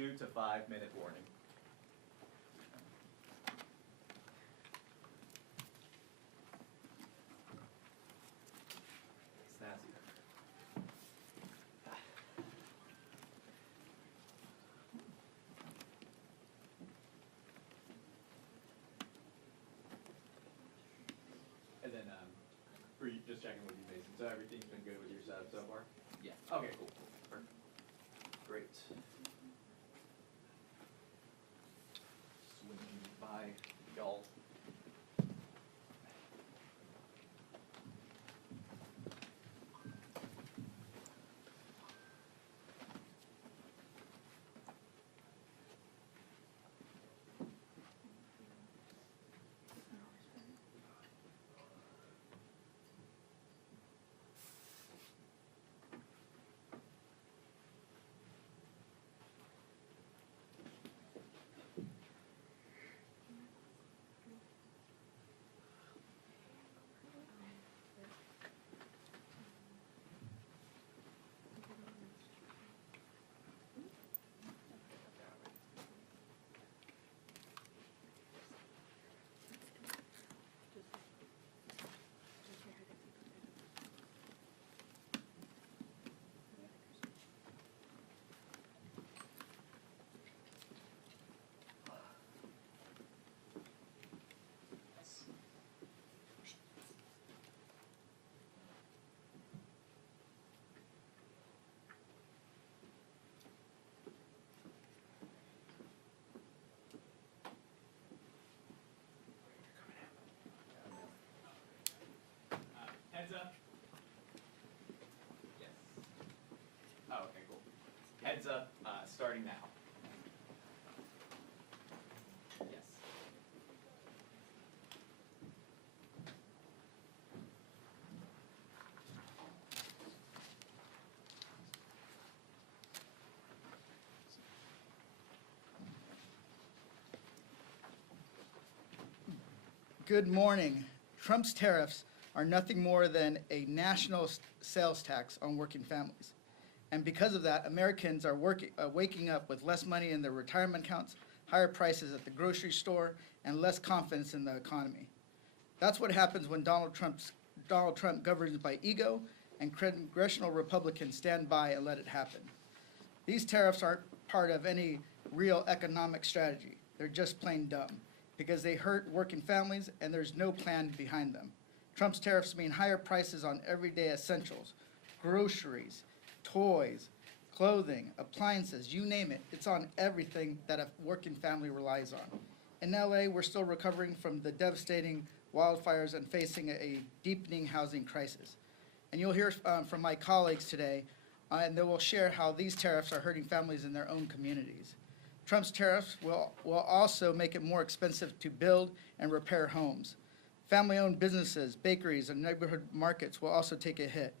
2 to 5 minute warning. Snazzy. And then for you, just checking with you, Mason. So everything's been good with your setup so far? Yeah. Okay, cool. Perfect. Great. Swinging by y'all. Heads up. Yes. Oh, okay, cool. Heads up, starting now. Yes. Good morning. Trump's tariffs are nothing more than a national sales tax on working families. And because of that, Americans are waking up with less money in their retirement accounts, higher prices at the grocery store, and less confidence in the economy. That's what happens when Donald Trump governs by ego and congressional Republicans stand by and let it happen. These tariffs aren't part of any real economic strategy. They're just plain dumb because they hurt working families and there's no plan behind them. Trump's tariffs mean higher prices on everyday essentials, groceries, toys, clothing, appliances, you name it. It's on everything that a working family relies on. In LA, we're still recovering from the devastating wildfires and facing a deepening housing crisis. And you'll hear from my colleagues today, and they will share how these tariffs are hurting families in their own communities. Trump's tariffs will also make it more expensive to build and repair homes. Family-owned businesses, bakeries, and neighborhood markets will also take a hit.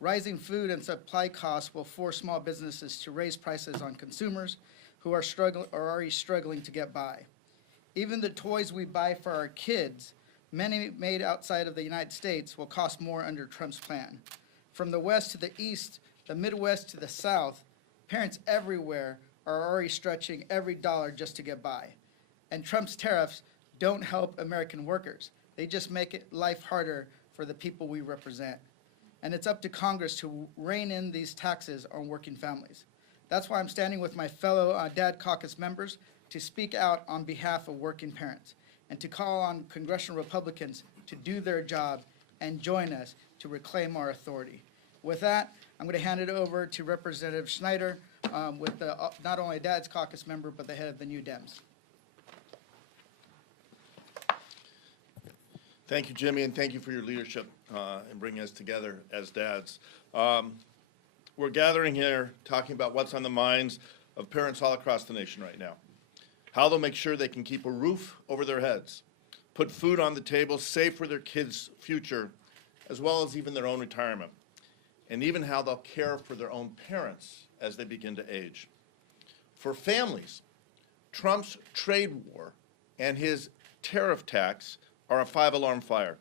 Rising food and supply costs will force small businesses to raise prices on consumers who are already struggling to get by. Even the toys we buy for our kids, many made outside of the United States, will cost more under Trump's plan. From the west to the east, the Midwest to the south, parents everywhere are already stretching every dollar just to get by. And Trump's tariffs don't help American workers. They just make it life harder for the people we represent. And it's up to Congress to rein in these taxes on working families. That's why I'm standing with my fellow Dad Caucus members to speak out on behalf of working parents and to call on congressional Republicans to do their job and join us to reclaim our authority. With that, I'm going to hand it over to Representative Schneider, with not only a Dad's Caucus member, but the head of the New Dems. Thank you, Jimmy, and thank you for your leadership in bringing us together as dads. We're gathering here talking about what's on the minds of parents all across the nation right now. How they'll make sure they can keep a roof over their heads, put food on the table, save for their kids' future, as well as even their own retirement, and even how they'll care for their own parents as they begin to age. For families, Trump's trade war and his tariff tax are a five-alarm fire.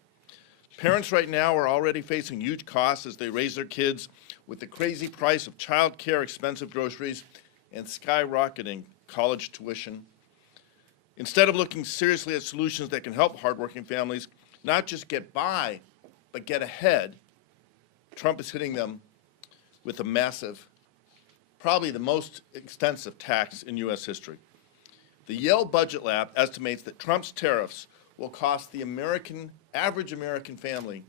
Parents right now are already facing huge costs as they raise their kids with the crazy price of child care, expensive groceries, and skyrocketing college tuition. Instead of looking seriously at solutions that can help hardworking families not just get by, but get ahead, Trump is hitting them with a massive, probably the most extensive tax in U.S. history. The Yale Budget Lab estimates that Trump's tariffs will cost the average American family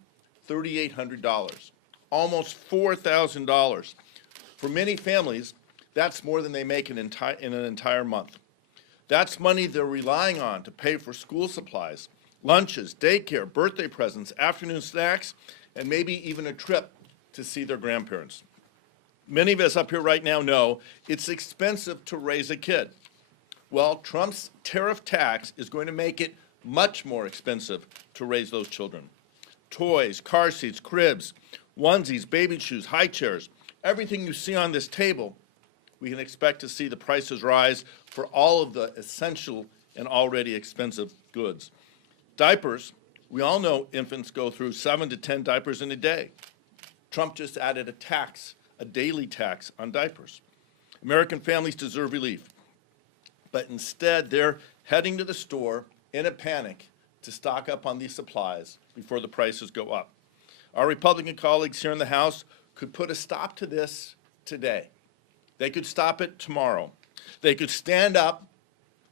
$3,800, almost $4,000. For many families, that's more than they make in an entire month. That's money they're relying on to pay for school supplies, lunches, daycare, birthday presents, afternoon snacks, and maybe even a trip to see their grandparents. Many of us up here right now know it's expensive to raise a kid. Well, Trump's tariff tax is going to make it much more expensive to raise those children. Toys, car seats, cribs, onesies, baby shoes, high chairs, everything you see on this table, we can expect to see the prices rise for all of the essential and already expensive goods. Diapers, we all know infants go through 7 to 10 diapers in a day. Trump just added a tax, a daily tax on diapers. American families deserve relief, but instead they're heading to the store in a panic to stock up on these supplies before the prices go up. Our Republican colleagues here in the House could put a stop to this today. They could stop it tomorrow. They could stand up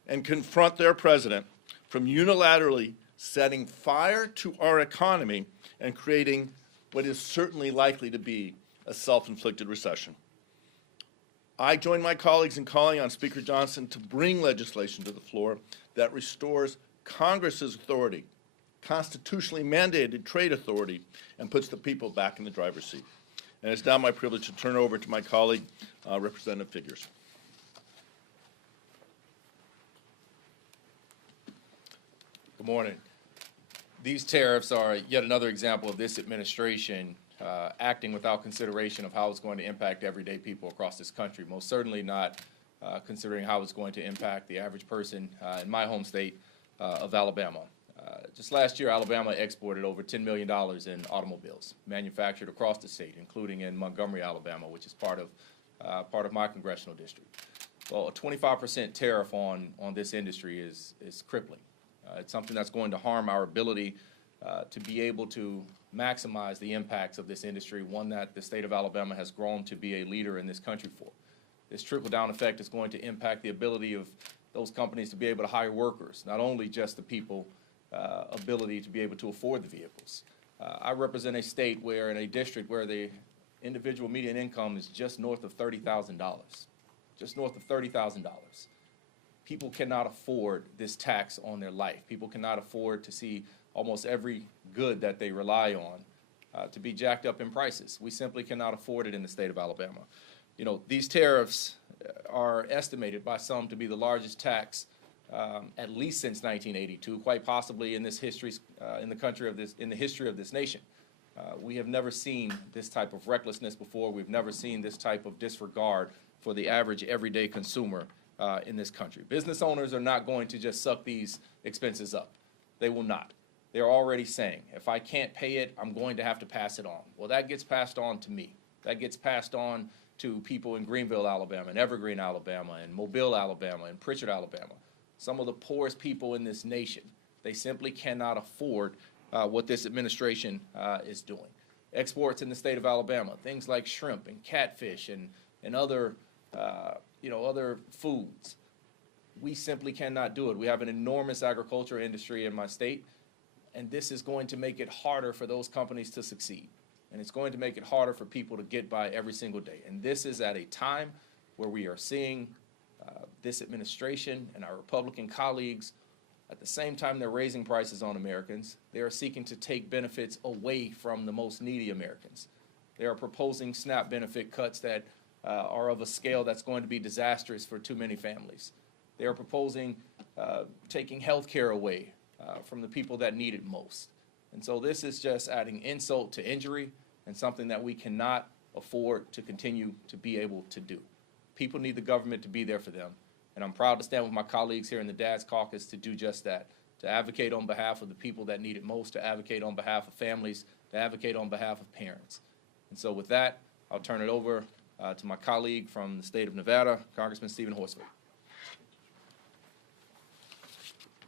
and confront their president from unilaterally setting fire to our economy and creating what is certainly likely to be a self-inflicted recession. I join my colleagues in calling on Speaker Johnson to bring legislation to the floor that restores Congress's authority, constitutionally mandated trade authority, and puts the people back in the driver's seat. And it's now my privilege to turn over to my colleague, Representative Figures. Good morning. These tariffs are yet another example of this administration acting without consideration of how it's going to impact everyday people across this country, most certainly not considering how it's going to impact the average person in my home state of Alabama. Just last year, Alabama exported over $10 million in automobiles manufactured across the state, including in Montgomery, Alabama, which is part of my congressional district. Well, a 25% tariff on this industry is crippling. It's something that's going to harm our ability to be able to maximize the impacts of this industry, one that the state of Alabama has grown to be a leader in this country for. This trickle-down effect is going to impact the ability of those companies to be able to hire workers, not only just the people ability to be able to afford the vehicles. I represent a state where, in a district where the individual median income is just north of $30,000, just north of $30,000. People cannot afford this tax on their life. People cannot afford to see almost every good that they rely on to be jacked up in prices. We simply cannot afford it in the state of Alabama. You know, these tariffs are estimated by some to be the largest tax at least since 1982, quite possibly in this history, in the history of this nation. We have never seen this type of recklessness before. We've never seen this type of disregard for the average everyday consumer in this country. Business owners are not going to just suck these expenses up. They will not. They're already saying, if I can't pay it, I'm going to have to pass it on. Well, that gets passed on to me. That gets passed on to people in Greenville, Alabama, and Evergreen, Alabama, and Mobile, Alabama, and Pritchard, Alabama. Some of the poorest people in this nation. They simply cannot afford what this administration is doing. Exports in the state of Alabama, things like shrimp and catfish and other, other foods. We simply cannot do it. We have an enormous agriculture industry in my state, and this is going to make it harder for those companies to succeed. And it's going to make it harder for people to get by every single day. And this is at a time where we are seeing this administration and our Republican colleagues, at the same time they're raising prices on Americans, they are seeking to take benefits away from the most needy Americans. They are proposing SNAP benefit cuts that are of a scale that's going to be disastrous for too many families. They are proposing taking health care away from the people that need it most. And so this is just adding insult to injury and something that we cannot afford to continue to be able to do. People need the government to be there for them. And I'm proud to stand with my colleagues here in the Dads Caucus to do just that, to advocate on behalf of the people that need it most, to advocate on behalf of families, to advocate on behalf of parents. And so with that, I'll turn it over to my colleague from the state of Nevada, Congressman Stephen Horsford.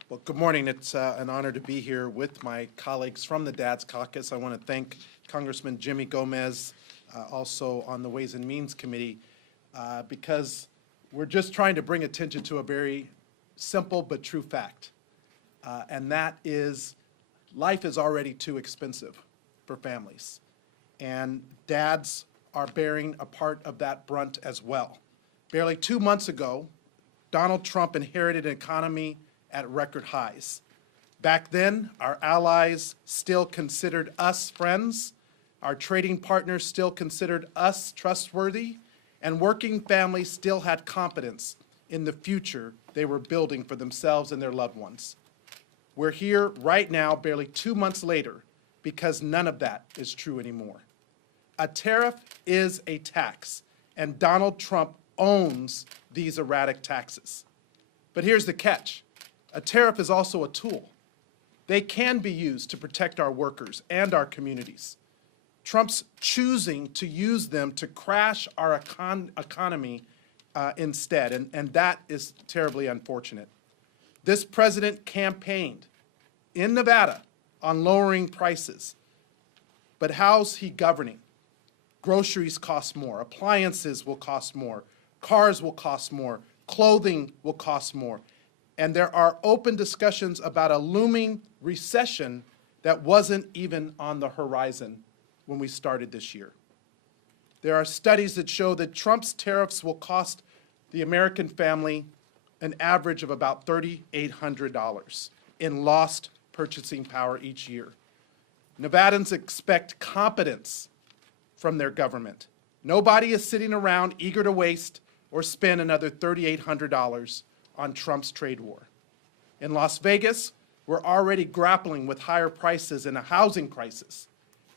Well, good morning. It's an honor to be here with my colleagues from the Dads Caucus. I want to thank Congressman Jimmy Gomez, also on the Ways and Means Committee, because we're just trying to bring attention to a very simple but true fact, and that is life is already too expensive for families, and dads are bearing a part of that brunt as well. Barely 2 months ago, Donald Trump inherited an economy at record highs. Back then, our allies still considered us friends, our trading partners still considered us trustworthy, and working families still had confidence in the future they were building for themselves and their loved ones. We're here right now, barely 2 months later, because none of that is true anymore. A tariff is a tax, and Donald Trump owns these erratic taxes. But here's the catch. A tariff is also a tool. They can be used to protect our workers and our communities. Trump's choosing to use them to crash our economy instead, and that is terribly unfortunate. This president campaigned in Nevada on lowering prices, but how's he governing? Groceries cost more, appliances will cost more, cars will cost more, clothing will cost more. And there are open discussions about a looming recession that wasn't even on the horizon when we started this year. There are studies that show that Trump's tariffs will cost the American family an average of about $3,800 in lost purchasing power each year. Nevadans expect competence from their government. Nobody is sitting around eager to waste or spend another $3,800 on Trump's trade war. In Las Vegas, we're already grappling with higher prices and a housing crisis.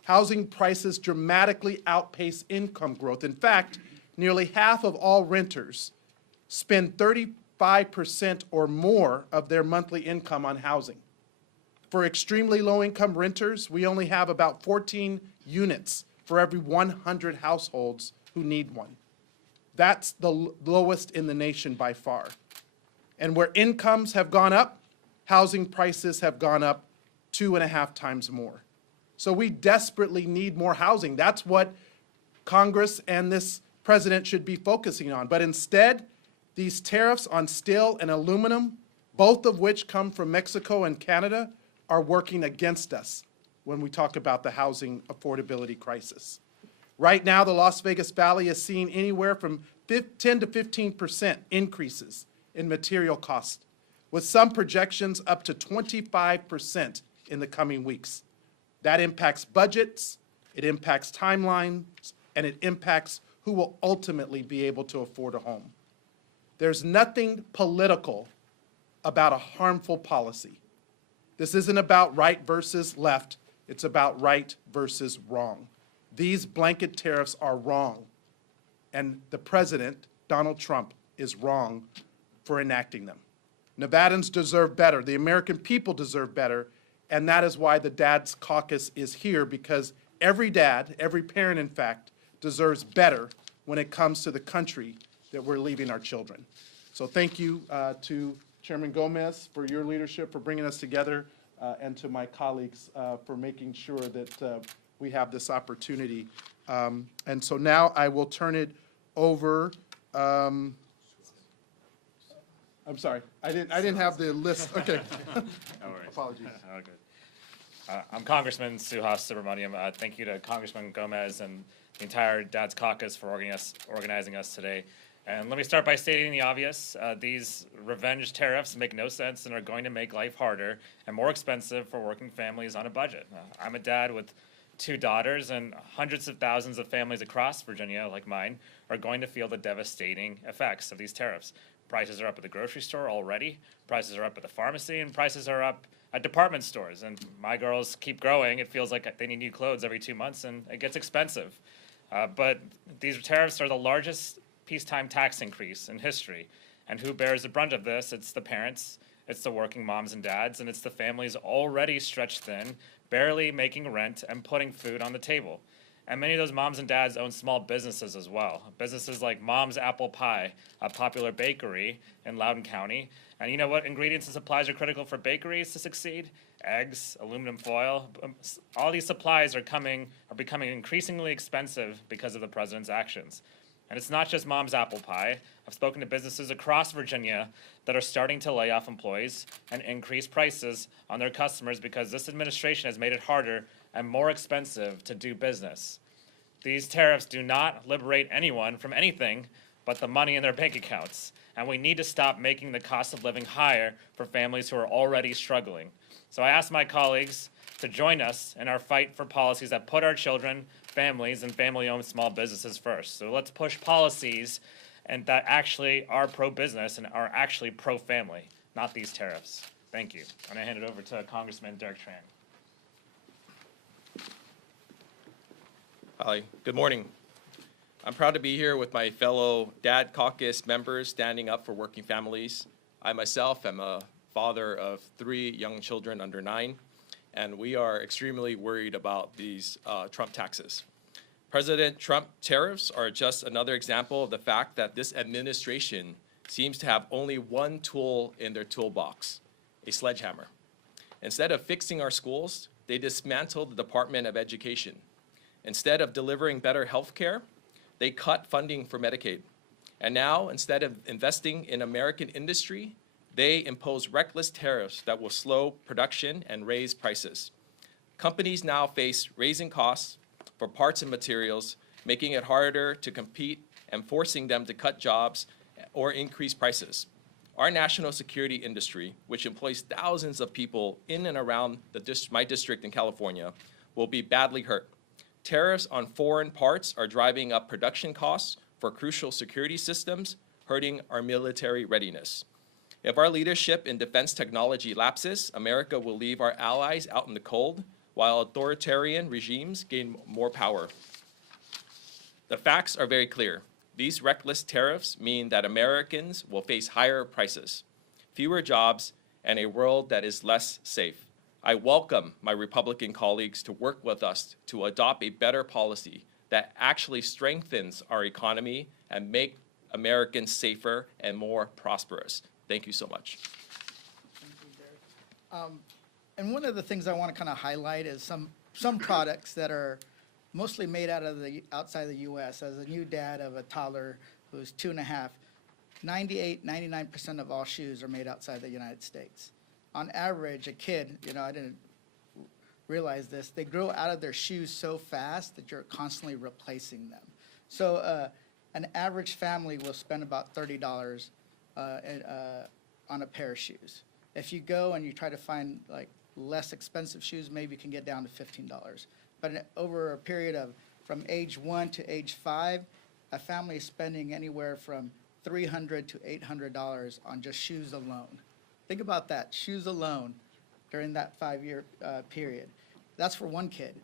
Housing prices dramatically outpace income growth. In fact, nearly half of all renters spend 35% or more of their monthly income on housing. For extremely low-income renters, we only have about 14 units for every 100 households who need one. That's the lowest in the nation by far. And where incomes have gone up, housing prices have gone up 2.5 times more. So we desperately need more housing. That's what Congress and this president should be focusing on. But instead, these tariffs on steel and aluminum, both of which come from Mexico and Canada, are working against us when we talk about the housing affordability crisis. Right now, the Las Vegas Valley is seeing anywhere from 10 to 15% increases in material costs, with some projections up to 25% in the coming weeks. That impacts budgets, it impacts timelines, and it impacts who will ultimately be able to afford a home. There's nothing political about a harmful policy. This isn't about right versus left, it's about right versus wrong. These blanket tariffs are wrong, and the president, Donald Trump, is wrong for enacting them. Nevadans deserve better, the American people deserve better, and that is why the Dads Caucus is here, because every dad, every parent in fact, deserves better when it comes to the country that we're leaving our children. So thank you to Chairman Gomez for your leadership, for bringing us together, and to my colleagues for making sure that we have this opportunity. And so now I will turn it over. I'm sorry, I didn't have the list. Okay. No worries. Apologies. Oh, good. I'm Congressman Suhas Subramanyan. Thank you to Congressman Gomez and the entire Dads Caucus for organizing us today. And let me start by stating the obvious. These revenge tariffs make no sense and are going to make life harder and more expensive for working families on a budget. I'm a dad with 2 daughters, and hundreds of thousands of families across Virginia, like mine, are going to feel the devastating effects of these tariffs. Prices are up at the grocery store already, prices are up at the pharmacy, and prices are up at department stores. And my girls keep growing. It feels like they need new clothes every 2 months, and it gets expensive. But these tariffs are the largest peacetime tax increase in history. And who bears the brunt of this? It's the parents, it's the working moms and dads, and it's the families already stretched thin, barely making rent and putting food on the table. And many of those moms and dads own small businesses as well. Businesses like Mom's Apple Pie, a popular bakery in Loudoun County. And you know what ingredients and supplies are critical for bakeries to succeed? Eggs, aluminum foil. All these supplies are becoming increasingly expensive because of the president's actions. And it's not just Mom's Apple Pie. I've spoken to businesses across Virginia that are starting to lay off employees and increase prices on their customers because this administration has made it harder and more expensive to do business. These tariffs do not liberate anyone from anything but the money in their bank accounts. And we need to stop making the cost of living higher for families who are already struggling. So I ask my colleagues to join us in our fight for policies that put our children, families, and family-owned small businesses first. So let's push policies and that actually are pro-business and are actually pro-family, not these tariffs. Thank you. And I hand it over to Congressman Derek Tran. Hi, good morning. I'm proud to be here with my fellow Dad Caucus members standing up for working families. I myself am a father of 3 young children under 9, and we are extremely worried about these Trump taxes. President Trump tariffs are just another example of the fact that this administration seems to have only one tool in their toolbox, a sledgehammer. Instead of fixing our schools, they dismantled the Department of Education. Instead of delivering better health care, they cut funding for Medicaid. And now, instead of investing in American industry, they impose reckless tariffs that will slow production and raise prices. Companies now face raising costs for parts and materials, making it harder to compete and forcing them to cut jobs or increase prices. Our national security industry, which employs thousands of people in and around my district in California, will be badly hurt. Tariffs on foreign parts are driving up production costs for crucial security systems, hurting our military readiness. If our leadership in defense technology lapses, America will leave our allies out in the cold, while authoritarian regimes gain more power. The facts are very clear. These reckless tariffs mean that Americans will face higher prices, fewer jobs, and a world that is less safe. I welcome my Republican colleagues to work with us to adopt a better policy that actually strengthens our economy and make Americans safer and more prosperous. Thank you so much. Thank you, Derek. And one of the things I want to kind of highlight is some products that are mostly made outside the U.S. As a new dad of a toddler who's 2.5, 99% of all shoes are made outside the United States. On average, a kid, I didn't realize this, they grow out of their shoes so fast that you're constantly replacing them. So an average family will spend about $30 on a pair of shoes. If you go and you try to find like less expensive shoes, maybe you can get down to $15. But over a period of from age 1 to age 5, a family is spending anywhere from $300 to $800 on just shoes alone. Think about that, shoes alone during that 5-year period. That's for one kid.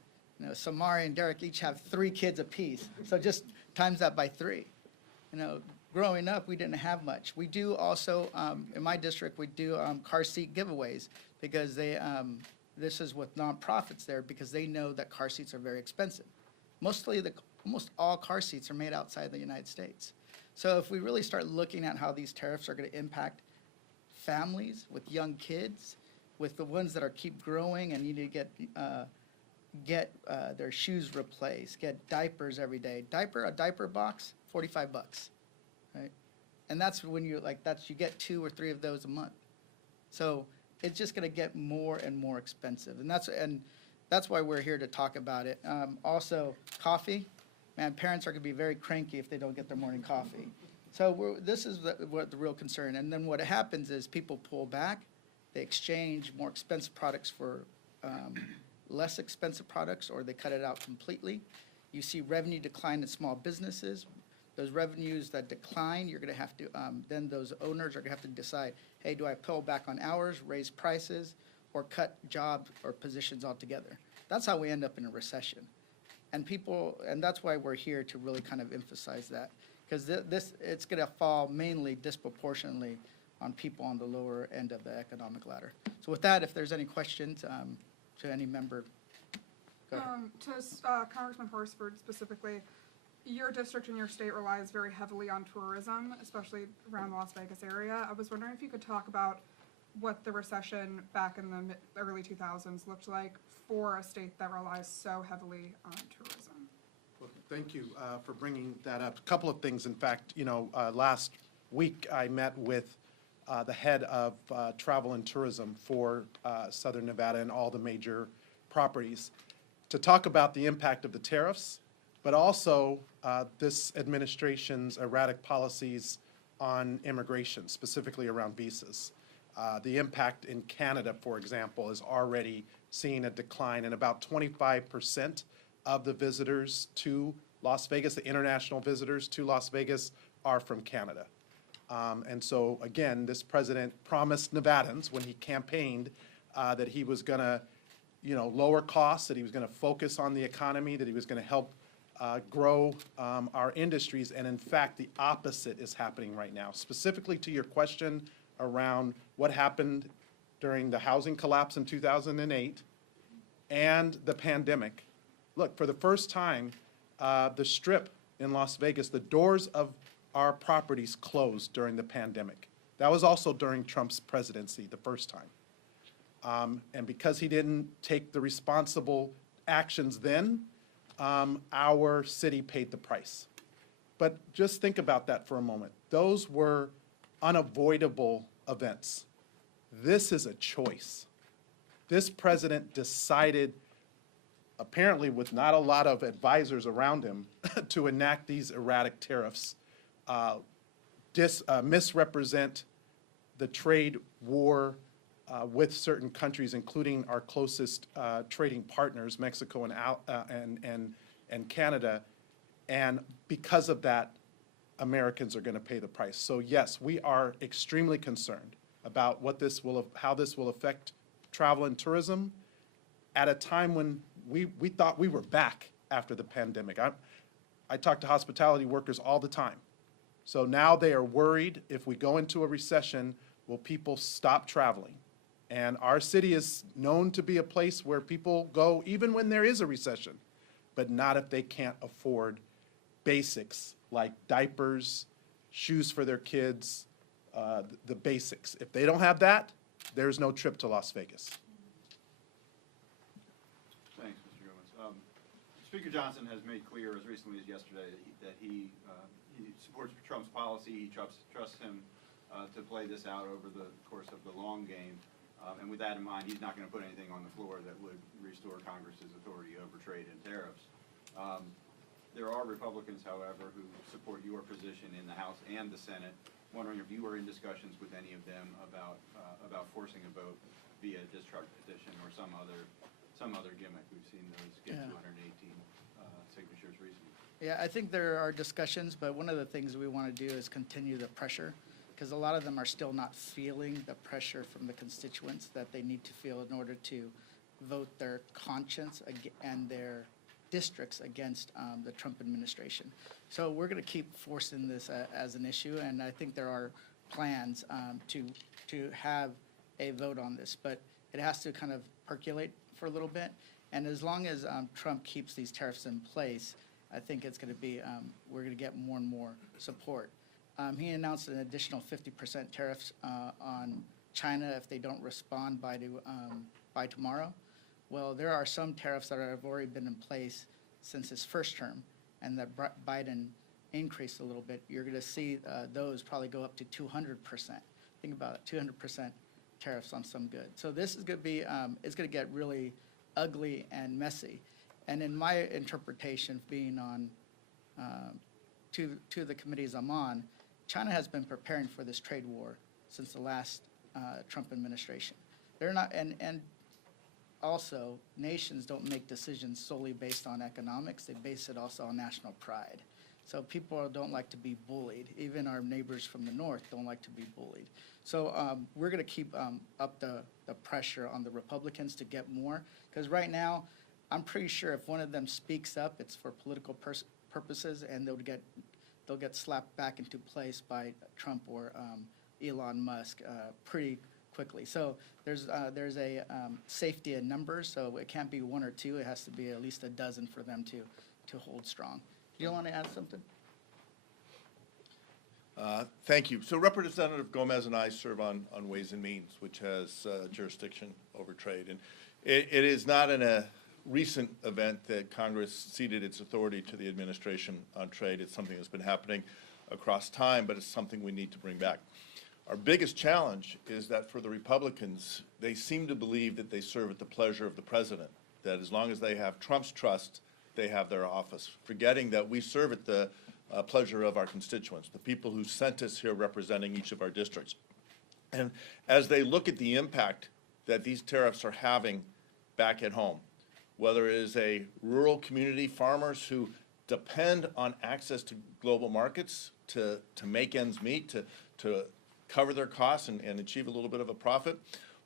Samari and Derek each have 3 kids apiece, so just times that by 3. Growing up, we didn't have much. We do also, in my district, we do car seat giveaways because this is with nonprofits there because they know that car seats are very expensive. Almost all car seats are made outside the United States. So if we really start looking at how these tariffs are going to impact families with young kids, with the ones that keep growing and need to get their shoes replaced, get diapers every day. A diaper box, $45, right? And that's when you get 2 or 3 of those a month. So it's just going to get more and more expensive, and that's why we're here to talk about it. Also, coffee, man, parents are going to be very cranky if they don't get their morning coffee. So this is what the real concern. And then what happens is people pull back, they exchange more expensive products for less expensive products, or they cut it out completely. You see revenue decline in small businesses. Those revenues that decline, you're going to have to, then those owners are going to have to decide, hey, do I pull back on hours, raise prices, or cut jobs or positions altogether? That's how we end up in a recession. And that's why we're here to really kind of emphasize that. Because it's going to fall mainly disproportionately on people on the lower end of the economic ladder. So with that, if there's any questions to any member. Go ahead. Congressman Horsford specifically, your district and your state relies very heavily on tourism, especially around the Las Vegas area. I was wondering if you could talk about what the recession back in the early 2000s looked like for a state that relies so heavily on tourism. Well, thank you for bringing that up. A couple of things, in fact, last week I met with the head of travel and tourism for Southern Nevada and all the major properties to talk about the impact of the tariffs, but also this administration's erratic policies on immigration, specifically around visas. The impact in Canada, for example, is already seeing a decline, and about 25% of the visitors to Las Vegas, the international visitors to Las Vegas, are from Canada. And so, again, this president promised Nevadans when he campaigned that he was going to, lower costs, that he was going to focus on the economy, that he was going to help grow our industries. And in fact, the opposite is happening right now. Specifically to your question around what happened during the housing collapse in 2008 and the pandemic. Look, for the first time, the Strip in Las Vegas, the doors of our properties closed during the pandemic. That was also during Trump's presidency, the first time. And because he didn't take the responsible actions then, our city paid the price. But just think about that for a moment. Those were unavoidable events. This is a choice. This president decided, apparently with not a lot of advisors around him, to enact these erratic tariffs, misrepresent the trade war with certain countries, including our closest trading partners, Mexico and Canada. And because of that, Americans are going to pay the price. So yes, we are extremely concerned about how this will affect travel and tourism at a time when we thought we were back after the pandemic. I talk to hospitality workers all the time. So now they are worried if we go into a recession, will people stop traveling? And our city is known to be a place where people go even when there is a recession, but not if they can't afford basics like diapers, shoes for their kids, the basics. If they don't have that, there's no trip to Las Vegas. Thanks, Mr. Gomez. Speaker Johnson has made clear as recently as yesterday that he supports Trump's policy. He trusts him to play this out over the course of the long game. And with that in mind, he's not going to put anything on the floor that would restore Congress's authority over trade and tariffs. There are Republicans, however, who support your position in the House and the Senate. Wondering if you were in discussions with any of them about forcing a vote via discharge petition or some other gimmick. We've seen those get 218 signatures recently. Yeah, I think there are discussions, but one of the things we want to do is continue the pressure, because a lot of them are still not feeling the pressure from the constituents that they need to feel in order to vote their conscience and their districts against the Trump administration. So we're going to keep forcing this as an issue, and I think there are plans to have a vote on this, but it has to kind of percolate for a little bit. And as long as Trump keeps these tariffs in place, I think it's going to be, we're going to get more and more support. He announced an additional 50% tariffs on China if they don't respond by tomorrow. Well, there are some tariffs that have already been in place since his first term, and that Biden increased a little bit. You're going to see those probably go up to 200%. Think about it, 200% tariffs on some goods. So this is going to be, it's going to get really ugly and messy. And in my interpretation, being on two of the committees I'm on, China has been preparing for this trade war since the last Trump administration. They're not, and also, nations don't make decisions solely based on economics. They base it also on national pride. So people don't like to be bullied. Even our neighbors from the north don't like to be bullied. So we're going to keep up the pressure on the Republicans to get more. Because right now, I'm pretty sure if one of them speaks up, it's for political purposes, and they'll get slapped back into place by Trump or Elon Musk pretty quickly. So there's a safety in numbers, so it can't be one or two. It has to be at least a dozen for them to hold strong. Do you want to add something? Thank you. So Representative Gomez and I serve on Ways and Means, which has jurisdiction over trade. And it is not in a recent event that Congress ceded its authority to the administration on trade. It's something that's been happening across time, but it's something we need to bring back. Our biggest challenge is that for the Republicans, they seem to believe that they serve at the pleasure of the president, that as long as they have Trump's trust, they have their office, forgetting that we serve at the pleasure of our constituents, the people who sent us here representing each of our districts. And as they look at the impact that these tariffs are having back at home, whether it is a rural community, farmers who depend on access to global markets to make ends meet, to cover their costs and achieve a little bit of a profit,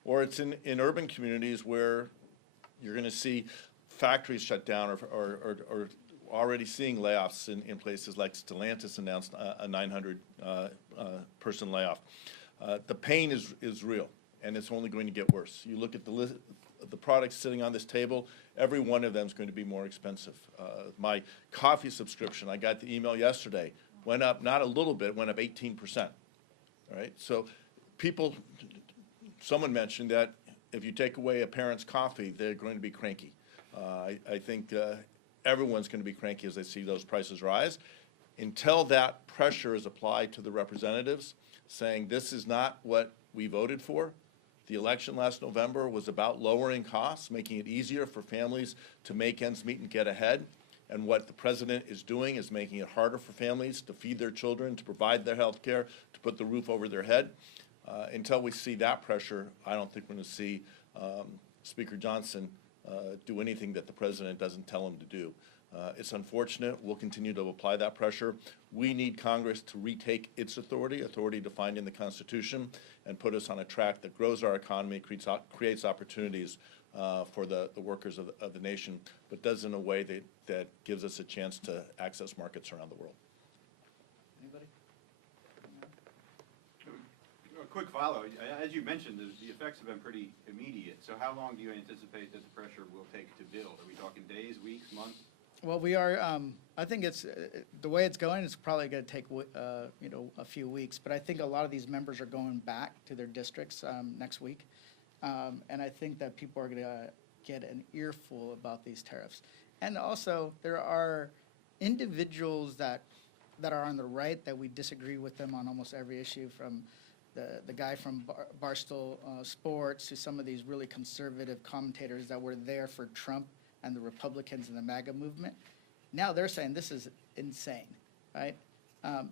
or it's in urban communities where you're going to see factories shut down or already seeing layoffs in places like Stellantis announced a 900 person layoff. The pain is real, and it's only going to get worse. You look at the list, the products sitting on this table, every one of them is going to be more expensive. My coffee subscription, I got the email yesterday, went up not a little bit, went up 18%. All right, so someone mentioned that if you take away a parent's coffee, they're going to be cranky. I think everyone's going to be cranky as they see those prices rise. Until that pressure is applied to the representatives, saying this is not what we voted for. The election last November was about lowering costs, making it easier for families to make ends meet and get ahead. And what the president is doing is making it harder for families to feed their children, to provide their health care, to put the roof over their head. Until we see that pressure, I don't think we're going to see Speaker Johnson do anything that the president doesn't tell him to do. It's unfortunate. We'll continue to apply that pressure. We need Congress to retake its authority defined in the Constitution, and put us on a track that grows our economy, creates opportunities for the workers of the nation, but does in a way that gives us a chance to access markets around the world. Anybody? A quick follow. As you mentioned, the effects have been pretty immediate. So how long do you anticipate that the pressure will take to build? Are we talking days, weeks, months? Well, we are. I think it's the way it's going. It's probably going to take a few weeks. But I think a lot of these members are going back to their districts next week, and I think that people are going to get an earful about these tariffs. And also, there are individuals that are on the right that we disagree with them on almost every issue, from the guy from Barstool Sports to some of these really conservative commentators that were there for Trump and the Republicans and the MAGA movement. Now they're saying this is insane, right?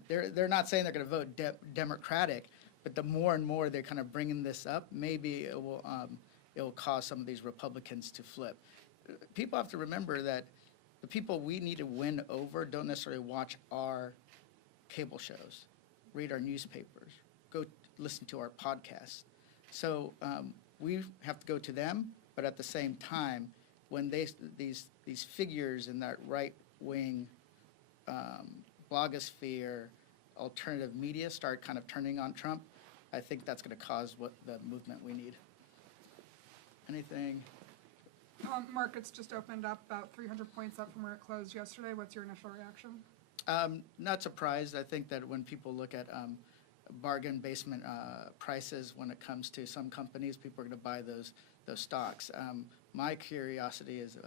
They're not saying they're going to vote Democratic, but the more and more they're kind of bringing this up, maybe it will cause some of these Republicans to flip. People have to remember that the people we need to win over don't necessarily watch our cable shows, read our newspapers, go listen to our podcasts. So we have to go to them, but at the same time, when these figures in that right-wing blogosphere, alternative media start kind of turning on Trump, I think that's going to cause what the movement we need. Anything? Markets just opened up about 300 points up from where it closed yesterday. What's your initial reaction? Not surprised. I think that when people look at bargain basement prices when it comes to some companies, people are going to buy those stocks. My curiosity is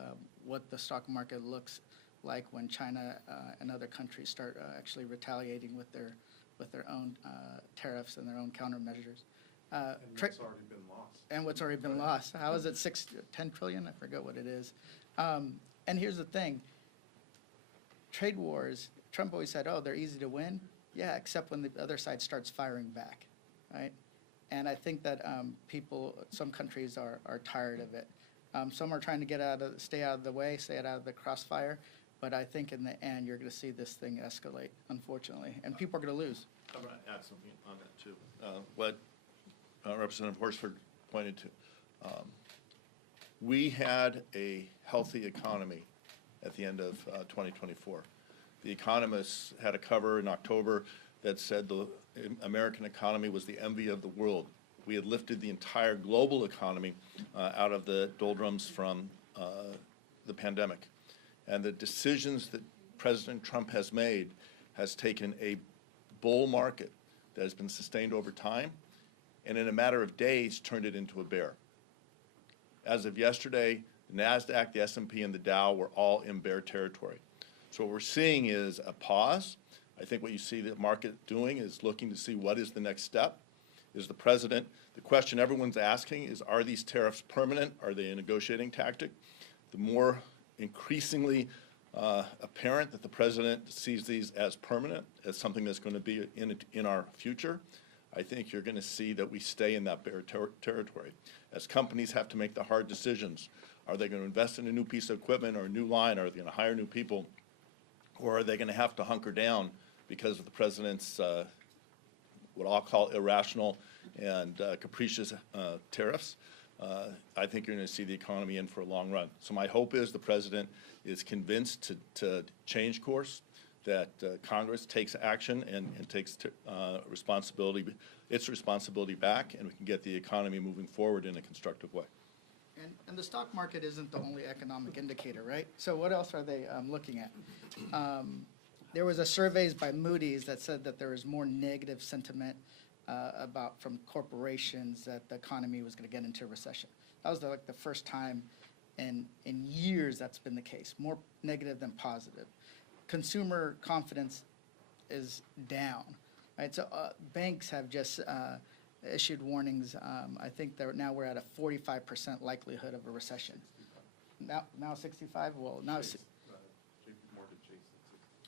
what the stock market looks like when China and other countries start actually retaliating with their own tariffs and their own countermeasures. And what's already been lost. And what's already been lost. How is it 10 trillion? I forget what it is. And here's the thing. Trade wars, Trump always said, oh, they're easy to win. Yeah, except when the other side starts firing back, right? And I think that some countries are tired of it. Some are trying to stay out of the way, stay out of the crossfire. But I think in the end, you're going to see this thing escalate, unfortunately, and people are going to lose. I'm going to add something on that, too. What Representative Horsford pointed to. We had a healthy economy at the end of 2024. The Economist had a cover in October that said the American economy was the envy of the world we had lifted the entire global economy out of the doldrums from the pandemic. And the decisions that President Trump has made has taken a bull market that has been sustained over time, and in a matter of days turned it into a bear. As of yesterday, the NASDAQ, the S&P, and the Dow were all in bear territory. So what we're seeing is a pause. I think what you see the market doing is looking to see what is the next step. Is the president, the question everyone's asking is, are these tariffs permanent? Are they a negotiating tactic? The more increasingly apparent that the president sees these as permanent, as something that's going to be in our future, I think you're going to see that we stay in that bear territory. As companies have to make the hard decisions, are they going to invest in a new piece of equipment or a new line? Are they going to hire new people? Or are they going to have to hunker down because of the president's what I'll call irrational and capricious tariffs? I think you're going to see the economy in for a long run. So my hope is the president is convinced to change course, that Congress takes action and takes its responsibility back, and we can get the economy moving forward in a constructive way. And the stock market isn't the only economic indicator, right? So what else are they looking at? There was a survey by Moody's that said that there was more negative sentiment from corporations that the economy was going to get into a recession. That was like the first time in years that's been the case, more negative than positive. Consumer confidence is down, right? So banks have just issued warnings. I think now we're at a 45% likelihood of a recession. Now 65? Well, now it's...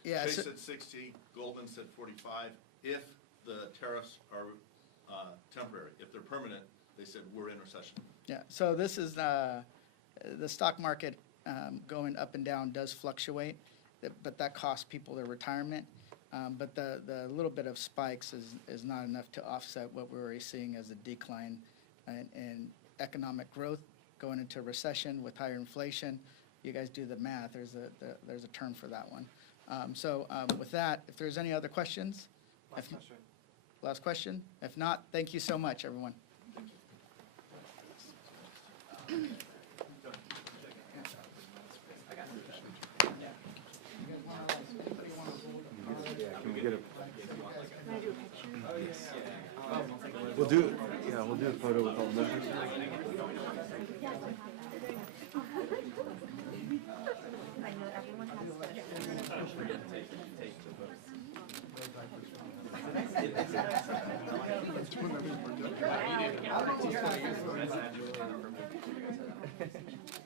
Yeah, Chase so, said 60, Goldman said 45. If the tariffs are temporary, if they're permanent, they said we're in recession. yeah, so this is the stock market going up and down does fluctuate, but that costs people their retirement. But the little bit of spikes is not enough to offset what we're already seeing as a decline in economic growth going into recession with higher inflation. You guys do the math. There's a term for that one. With that, if there's any other questions? Last question? If not, thank you so much, everyone. We'll do a photo with all the members. That's